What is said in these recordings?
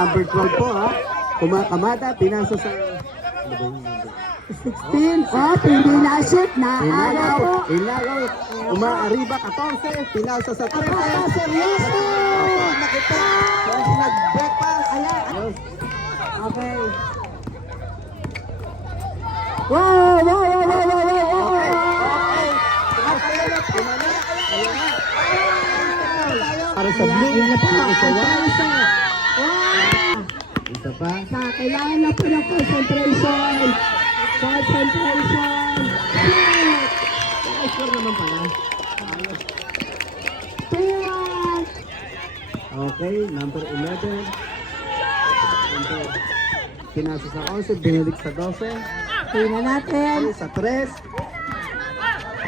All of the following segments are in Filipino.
number 12 po ha. Kumakamada, pinasa sa... Ano ba yung number? 16. Oh, hindi na shoot. Naagaw po. Inagaw. Umaariba, 14. Pinasa sa 13. Seryoso. Nakita. Kasi nag-back pass. Ayan. Okay. Wow, wow, wow, wow, wow, wow. Para sa blue. Ayan na po. Isa pa. Wow. Isa pa. Kailangan na po ng concentration. Concentration. Sure naman pala. 2-1. Okay, number 11. Pinasa sa 11, binalik sa 12. Tingnan natin. Sa 3.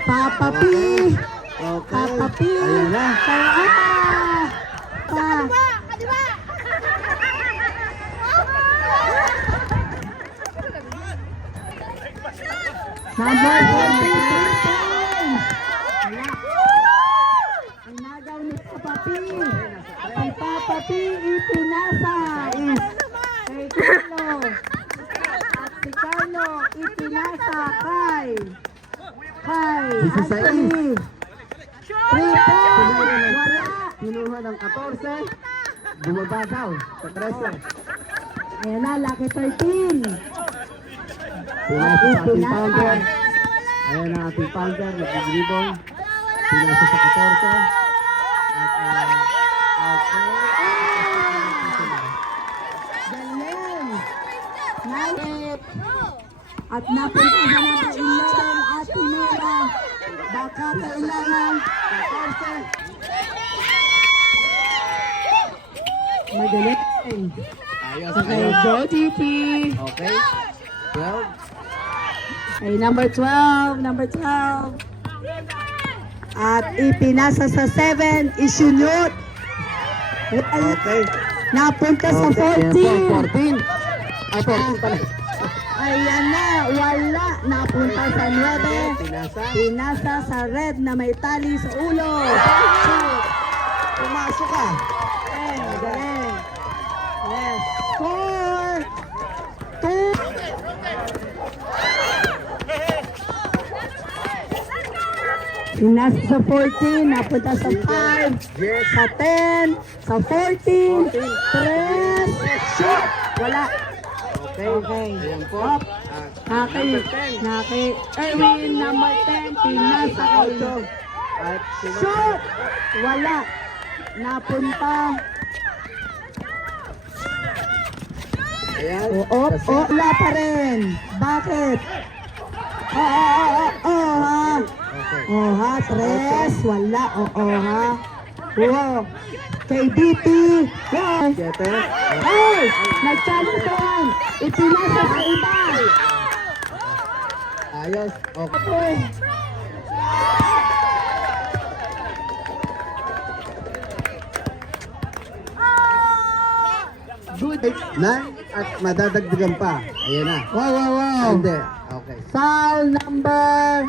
Papa P. Okay. Papa P. Ayan na. Number 14. Ang nagaw ni Papa P. Ang Papa P ipinasa is kay Carlo. At si Carlo ipinasa kay Anthony. 3 points. Wala. Kinuha ng 14. Bumaba daw sa 13. Ayan na, lucky 13. Pinasa sa ating pounder. Ayan ang ating pounder. Nag-dribble. Pinasa sa 14. At Galing. Nice. At napunta sa number 11 at Pinera. Baka kailangan 14. Magaling. ayos. Okay, go TP. Okay. 12. Okay, number 12. Number 12. At ipinasa sa 7. Isunod. Okay. Napunta sa Okay, 14. 14. Ay, 14 pala. Ayan na, wala. Napunta sa 9. Pinasa. Pinasa sa red na may tali sa ulo. Pumasok ka. Galing. Yes. Score. 2. Pinasa sa 14. Napunta sa 5. Yes. Sa 10. Sa 14. 3. Shoot. Wala. Okay. Okay. Ayan po. Up. Erwin, number 10, pinasa kay At shoot! Wala. Napunta. ayan. Wala pa rin. Bakit? Ha. Okay. Ha, 3. Wala. Ha. Wow. Kay DP. Wow. 7. Ay! Nag-challenge ka yan. Ipinasa sa iba. Ayos. Okay. Okay. Good. 9 at madadagdagan pa. Ayan na. Wow. Hindi. Okay. Foul number...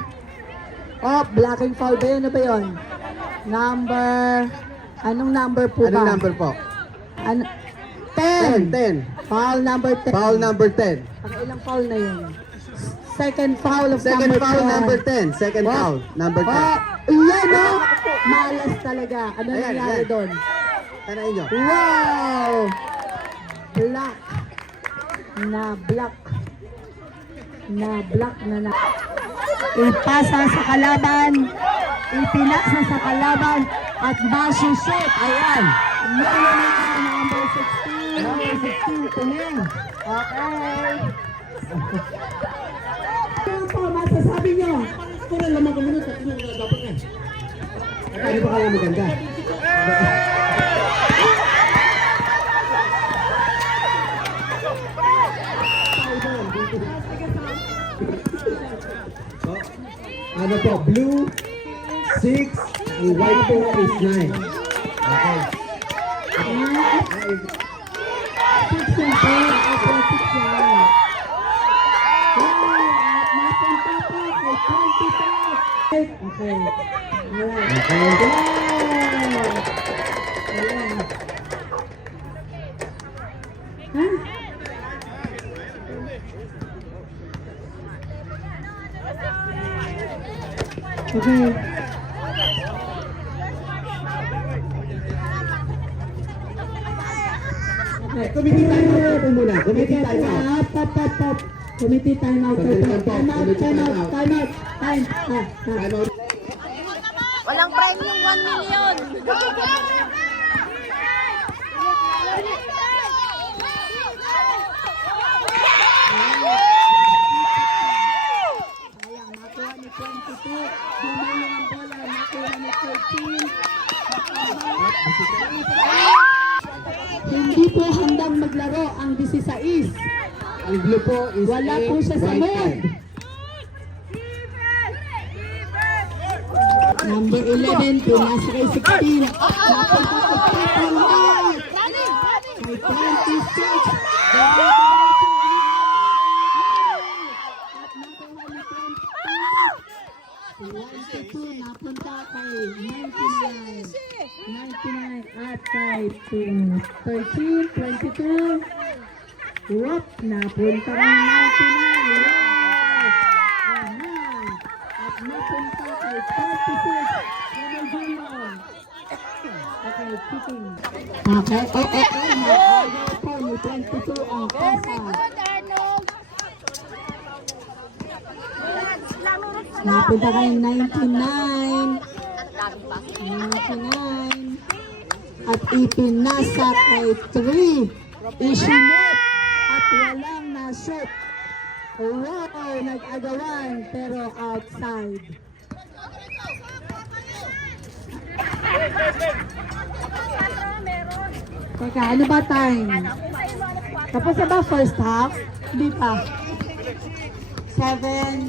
Oh, blocking foul ba yun? Ano ba yun? Number... Anong number po ba? Anong number po? Ano? 10. 10. Foul number 10. Foul number 10. Ilang foul na yun? Second foul of Second number foul 10. number 10. Second What? foul number 10. Iyan o! Malas talaga. Ano Ayan, nangyari ayan. doon? Tanayin nyo. Wow! Black. Na black. Ipasa sa kalaban. Ipinasa sa kalaban. At masushoot. Ayan. Number 16. Number 16. Tingin. Okay. Ano po masasabi nyo? Kung naman kami nun, dapat nga. Ano ba kaya maganda? Ano po? Blue, 6, ang white po is 9. Okay. Okay. Okay. Okay. Committee time out po muna. Committee time out. Stop. Committee time out. Time out. Time out. Walang prime yung 1 million. Sayang, nakuha ni 22. Dumayo ang bola, nakuha ni 13. Hindi po handang maglaro ang 16. Ang blue po is Wala po siya sa white mood. card. Number 11, pinasa kay 16. Napunta ko pa ang white. Kay 26. Napunta kay 99. 99 at kay 13, 22. Whoop, napunta kay 99. At napunta kay 46. Okay, kicking. Okay, Nakagawa po ni 22 ang kasa. Napunta kay 99. 99. At ipinasa kay 3. Isinip. At walang nashoot. Wow, nag-agawan pero outside. Teka, ano ba time? Tapos na ba first half? Hindi pa. 7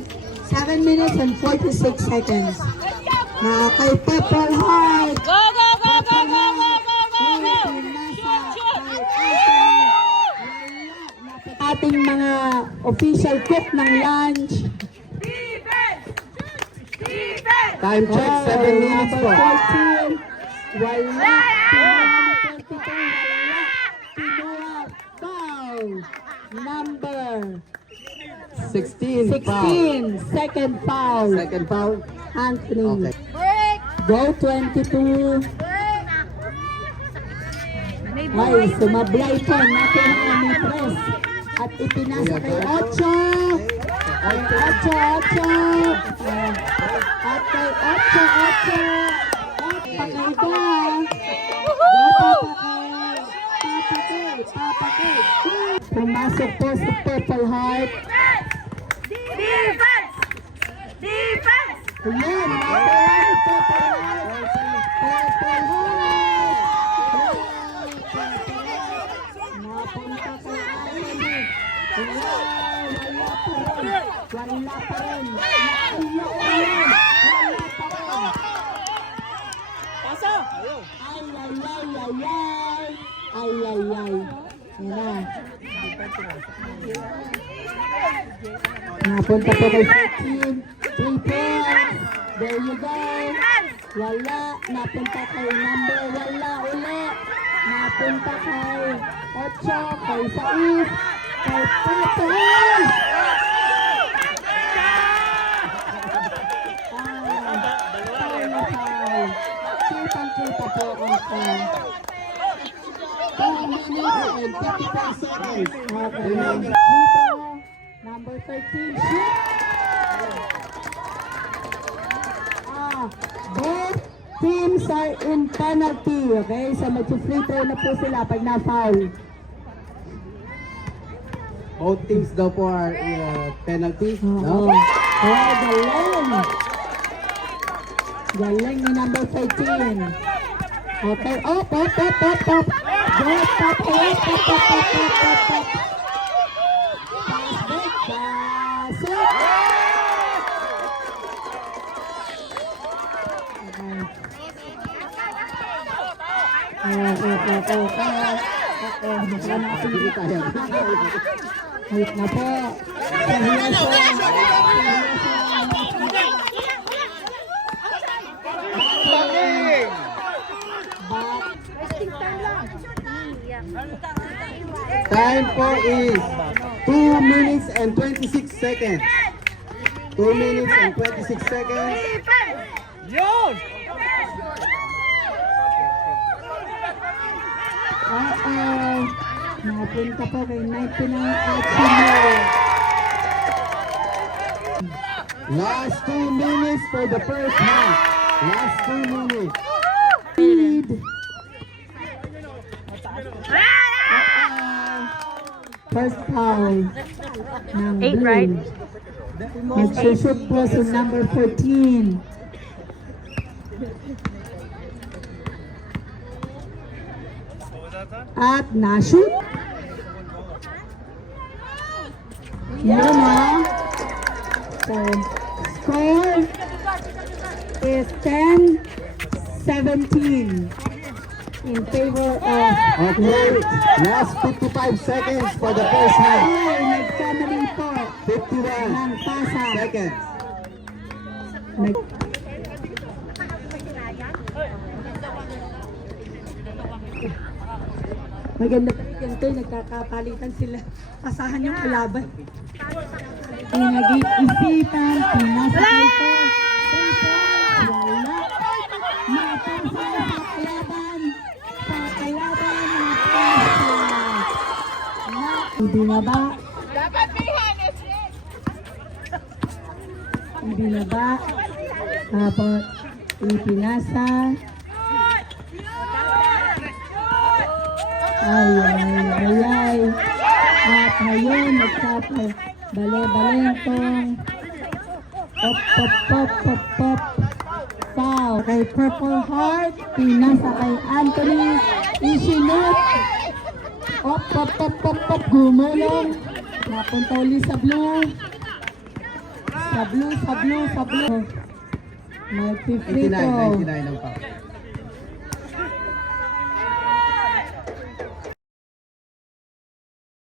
minutes and 46 seconds. Na kay Pepper Heart. Go, go, go, go, go, go, go, go, go! Ating mga official cook ng lunch. Time check, 7 minutes po. 14. Wala. Pinuha ni 22. Wala. Pinuha. Foul. Number 16 foul. 16. Second foul. Second foul. Anthony. Okay. Break! Go 22. Ay, sumablay po. Natin ang aming press. At ipinasa kay Ocho. Ay, Ocho. At kay Ocho. At pakaiba. Papakay. Pumasok po sa Purple Heart. Defense! Defense! Ayan, nakuha ni Purple Heart. Purple Heart. Napunta kay Anthony. Wala pa rin. Paso! Ay. Yan na. Napunta po kay 14. 3 points. There you go. Wala. Napunta kay number. Wala uli. Napunta kay 8. Kay 6. Kay 4. Kita po ang time. 2 minutes and 54 seconds. Okay. Dito, number 13, shoot! Both teams are in penalty. Okay, so mag-free throw na po sila pag na-foul. Both teams daw po are penalty. Oo. No? Oh, galing! Galing ni number 13. Okay, up. Go, stop. Pass back, pass it. Wait na po. Time po is 2 minutes and 26 seconds. 2 minutes and 26 seconds. Yun! Napunta po kay 99 at Sino. Last 2 minutes for the first half. Last 2 minutes. Lead. First foul ng 8, blue. right? Nagsushoot po si number 14. At na-shoot. Yun ha. So, score is 10-17 in favor of Okay, last 55 seconds for the first half. Ay, nagkamali po 51 ng pasa. seconds. Nag- Maganda pa rin ganito, nagkakapalitan sila. Pasahan yung kalaban. Nag-iisipan, pinasakay po. Wala. Napasa sa kalaban. Sa kalaban, napasa. Hindi na ba? Hindi na ba? Tapos, ipinasa. Ay. At ngayon, nagsapo. Bale-balentong. Pop. Foul. Kay Purple Heart. Pinasa kay Anthony. Isinot. Pop. Gumulong. Napunta ulit sa blue. Sa blue. Mag-free 99 ang foul.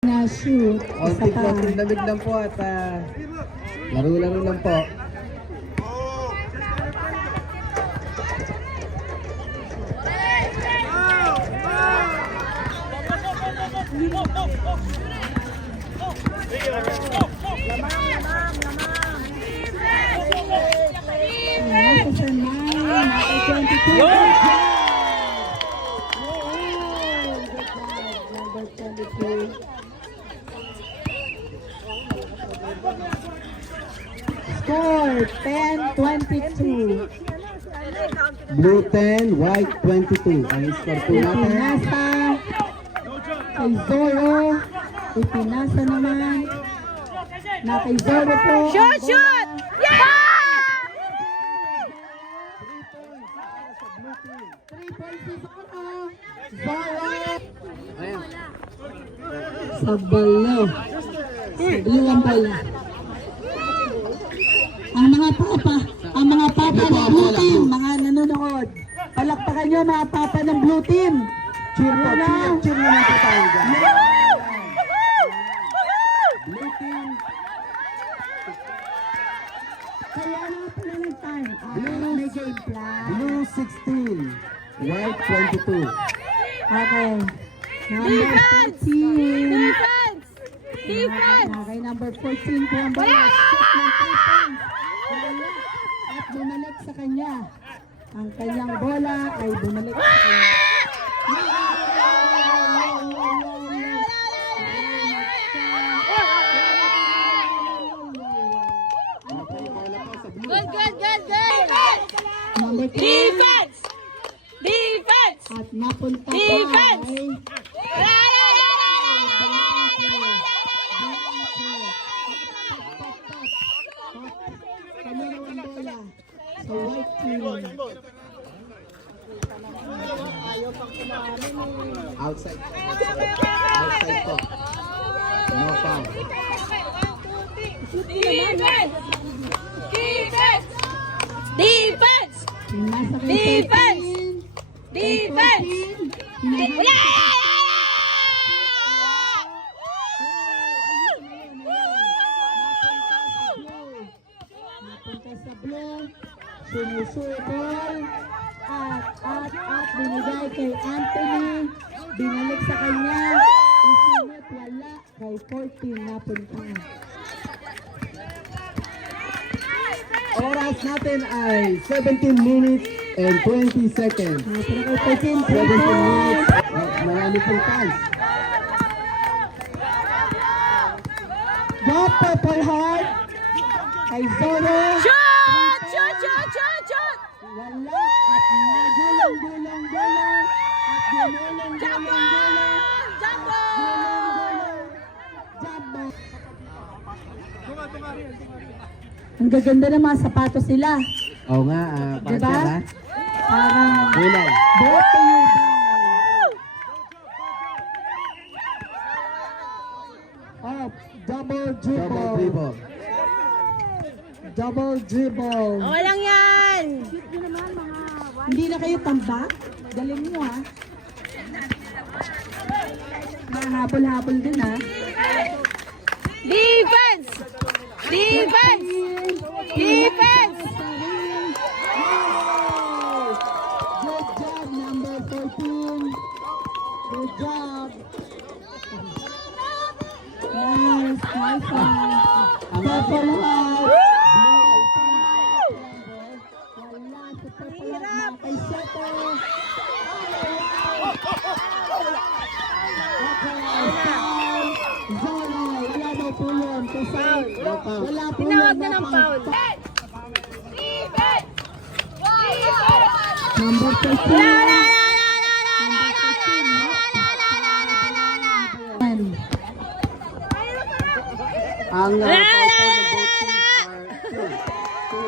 na shoot. Isa Onti pa. po, lamig lang po at laro-laro lang po. Nasa sa 9, nasa 22. Number 22. Score 10-22. Blue 10, white 22. Ang score po natin. Ipinasa kay Zoro. Ipinasa naman na kay Zoro po. Shoot! Yeah! 3 points si Zoro. Zoro. Ayan. Sa balo. Sa blue ang bala. Ang mga papa ng blue team, mga nanonood. Palakpakan nyo mga papa ng blue team. Cheer po, Ano? cheer naman po tayo dyan. Blue team, Kaya na pala ng time. May game plan. blue 16, white 22. Okay. Number 14. Defense! Okay, number 14 po ang bola. Shoot ng 3 points. Wala. At bumalik sa kanya. Ang kanyang bola ay bumalik sa kanya. Good! Number 10. Defense! At napunta pa Defense! ay Kamera ang bola sa white team. Outside. Outside po. No foul. Defense! Nasa kay Defense! 13. Defense! Napunta sa blue. Sinusukol. At binigay kay Anthony. Binalik sa kanya. Isinot wala. Kay 14 napunta. oras natin ay 17 minutes and 20 seconds. Para kay 13 17 points. minutes. Marami pong chance. Go Purple Heart. Kay Zoro. Shoot! Shoot! Shoot! Shoot! Shoot! Wala at nagulong-gulong-gulong at gulong-gulong-gulong. Jumbo! Jumbo. Ang gaganda ng mga sapatos nila. Oo nga, Diba? partner ha. Parang Kulay. both to you buy. Oh, double Double dribble. dribble. Double dribble. Okay lang yan! Hindi na kayo tambak? Galing nyo ha. Mahabol-habol din ha. Defense! Defense! Defense! Good job, number 14. Good job. Nice, nice one. Purple Heart. Wala si Purple Heart na kay Seto. Zoro, wala daw po yun. Kasi wala po Tinawag yun na ng foul. Defense! Number 13. Ang foul po ng both teams are 2.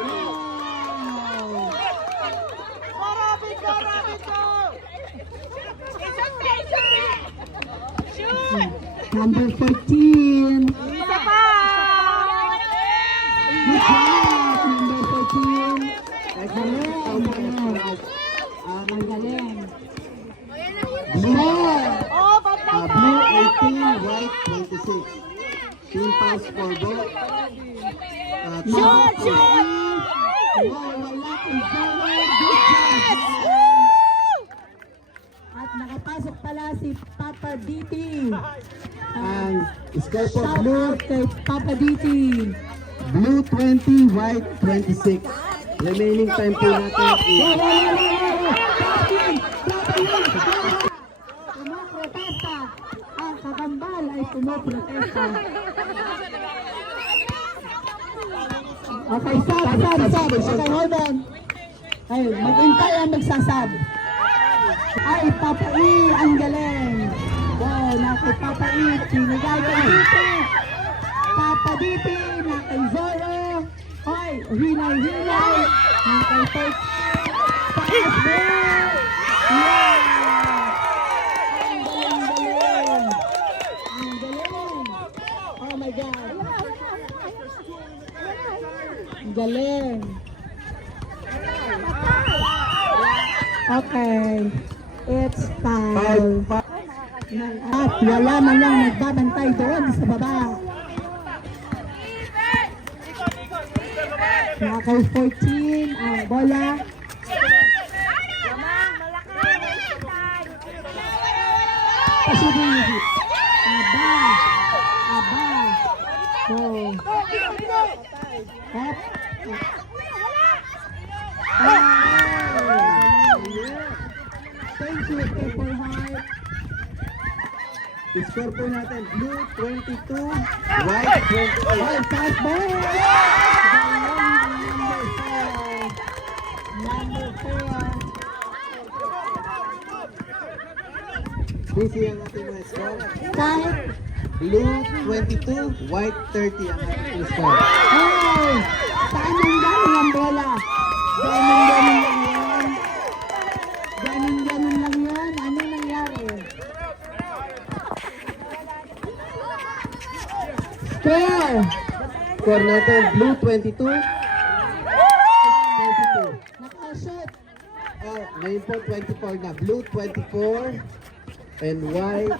Number 14. Isa pa! Good job, number 14. Ang galing. Blue, Oh, patay ka! blue 18, white 26. Team pass for both. Shoot! Shoot! Wow, wala kang Zoro. Good job. At nakapasok pala si Papa DT. Ang score po Shout blue, out kay Papa DT. blue 20, white 26. Remaining time po natin is Tumoprotesta. Ang kakambal ay tumoprotesta. Okay, sab. Okay, hold on. Ay, mag-intay ang magsasab. Ay, Papa E, ang galing. Wow, na kay Papa E, pinigay kay Diti. Papa Diti, na kay Zoro. Hoy, hinay-hinay. Na kay Tate. Taas mo. Yeah! Ang galing-galing. Ang galing. Oh my God. Ang galing. Okay. It's time. At wala man lang nagbabantay doon sa baba. Nakay 14 ang bola. Pasubili. Aba. Go. Up. Thank you, Purple Heart. score po natin blue 22, white 28. Oh, fast ball! Number 4. Busy ang ating mga score. Kahit, Blue 22, white 30 ang ating score. oh, saan ang galing ang bola? Ganun-ganun lang yan. Ganun-ganun lang yan. Ano nangyari? Score! Score natin blue 22, 22. Nakashoot. Oh, ngayon po 24 na. Blue 24 and white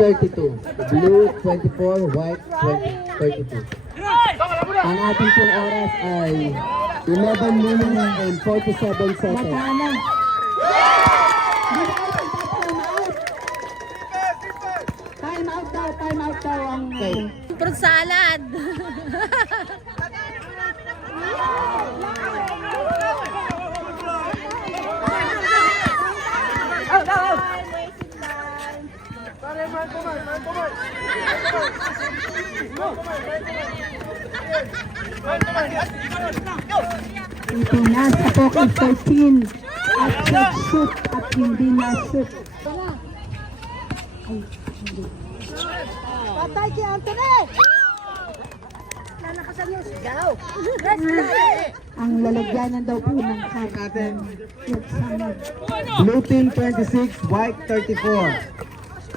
32. Blue 24, white 32. Ang ating pong oras ay 11 minutes and 47 seconds. Matana. Di ba kayo time out? Time out daw ang... Okay. Fruit salad. Ito na sa Poki 14 at shoot at hindi na shoot. Patay si Anthony! Nanakasan yung sigaw. Let's play! Ang lalagyanan daw po ng card Natin. ng Blue team 26, white 34.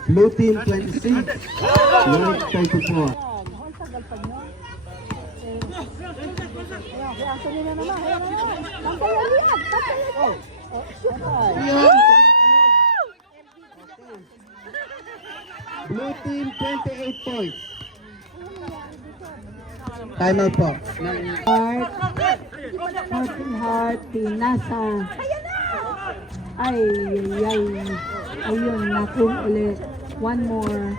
Blue team 26, white 34. Anthony na naman. Pantayan yan! Pantayan yan! Blue team 28 points. Timer po. heart. Working hard. Pinasa. Ay, ay. Ayun, nakung ulit. One more.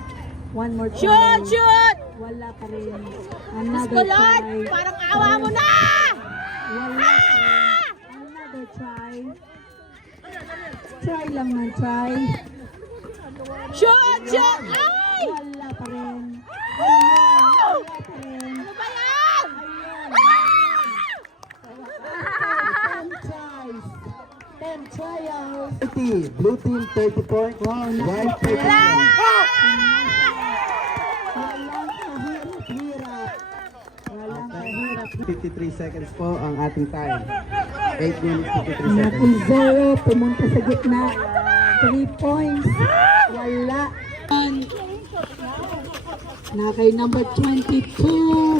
One more try. Shoot! Shoot! Wala pa rin. Another Kulot! try. Parang awa mo na! Wala pa rin. Another try. Try lang man, try. Shoot! Shoot! Ay! Wala pa rin. Ayun, wala pa rin. Ano ba yan? Ayun. 10 tries. 10 trials. 30, blue team 30 points, white 34. Walang kahirap-hirap. Walang kahirap. 53 seconds po ang ating time. 8 minutes, 53 Nakul seconds. zero, pumunta sa gitna. 3 points. Wala. Na kay number 22.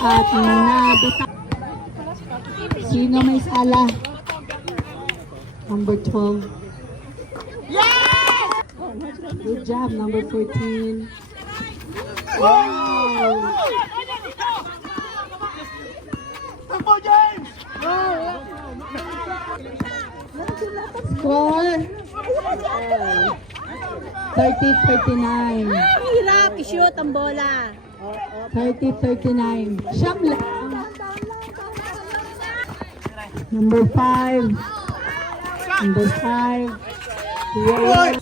At nabita. Sino may sala? Number 12. Yes! Good job, number 14. Wow. Score 30-39. Hirap i-shoot ang bola. 30-39. Siyam lang. Number 5. Number 5. Wow.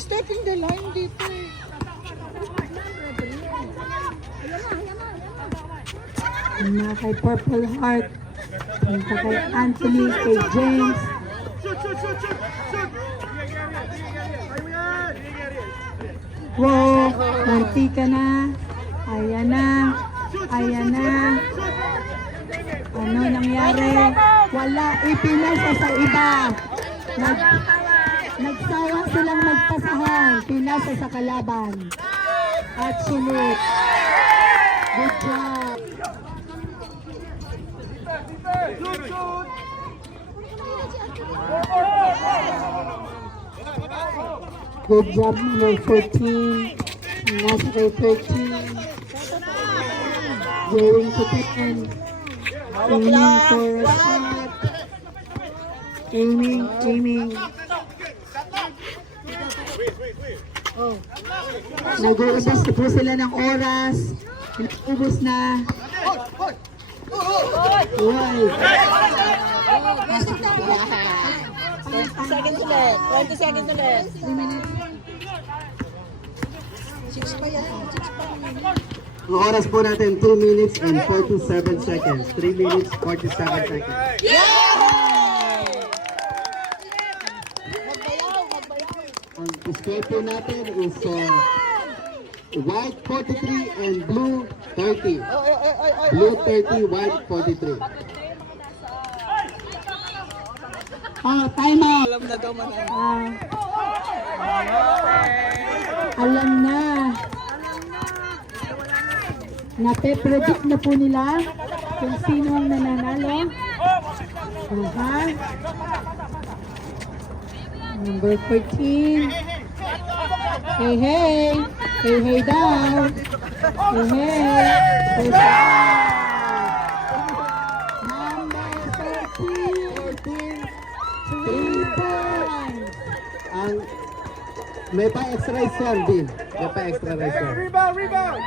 Step in the line dito eh. Na kay Purple Heart. Punta kay Anthony, kay James. Wow, munti ka na. Ayan na. Ayan na. Ano nangyari? Wala, ipinasa sa iba. Nagsawa silang magpasahan. Pinasa sa kalaban. At sunod. Good job. Good job, number 14. Nasa kay 13. Going to 10. Aiming for a shot. Aiming, aiming. Nag-uubos na po sila ng oras. Nag-uubos na. Uy. 20 seconds ulit. 20 seconds ulit. 3 minutes. Ang oras po natin 2 minutes and 47 seconds. 3 minutes, 47 seconds. Ang score po natin is white 43 and blue 30. Blue 30, white 43. Oh, time out. Alam na. Nape-predict na po nila kung sino ang nananalo. Aha. Number 14. Hey, hey. Hey, hey daw. Hey, hey. Hey, hey. Number 13. 3 points. Ang may pa extra rice yan, Bin. May pa extra rice yan.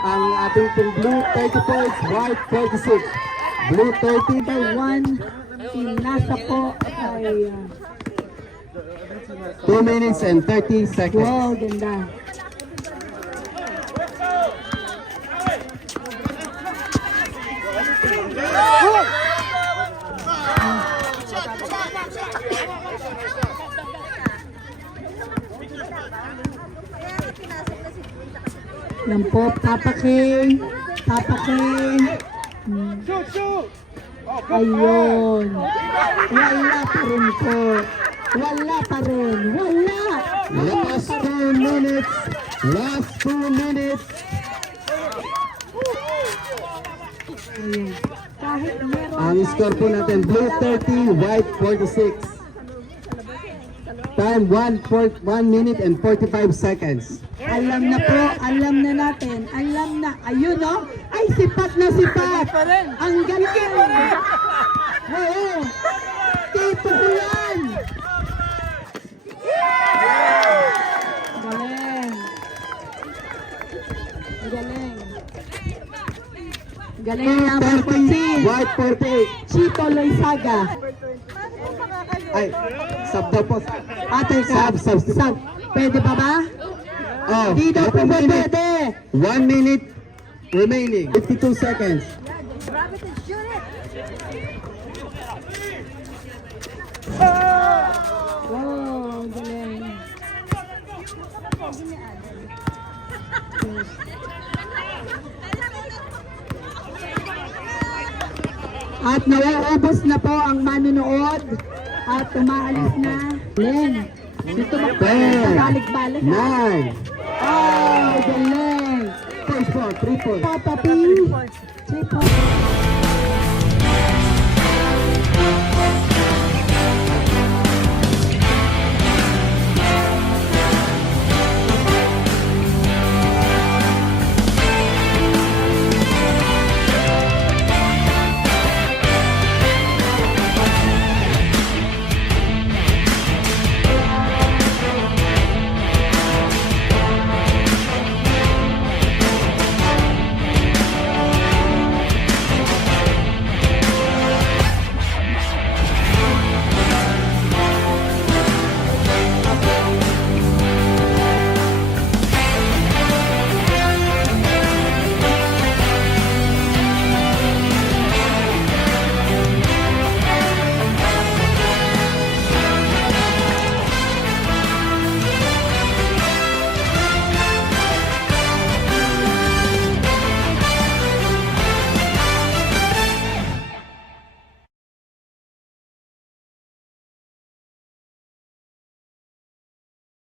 Ang ating pong blue 30 points, white 46. Blue 30 By 1, pinasa po ay 2 minutes and 30 seconds. Wow, ganda. Yan po, Papa K. Papa K. Ayun. Wala pa rin po. Wala pa rin. Wala. Last 2 minutes. Last 2 minutes. Ayun. Kahit meron Ang score po natin, blue 30, white 46. Time 1 minute and 45 seconds. alam na po, alam na natin, alam na. Ayun no? Ay, sipat na sipat. Ang galing. Oo. Tipo ko yan. Galing. Galing. Galing naman po si White 48. Chito Loizaga. Ay, sub daw po. Ate ka. Sub. Pwede pa ba? Oh, Di daw po 1 minute. pwede. 1 minute remaining. 52 seconds. Wow, galing. At nauubos na po ang manonood at umaalis na. Len, dito ba? 10, Balik-balik. 9, Oh, galing. first ball, 3 points. Papa P. 3 points.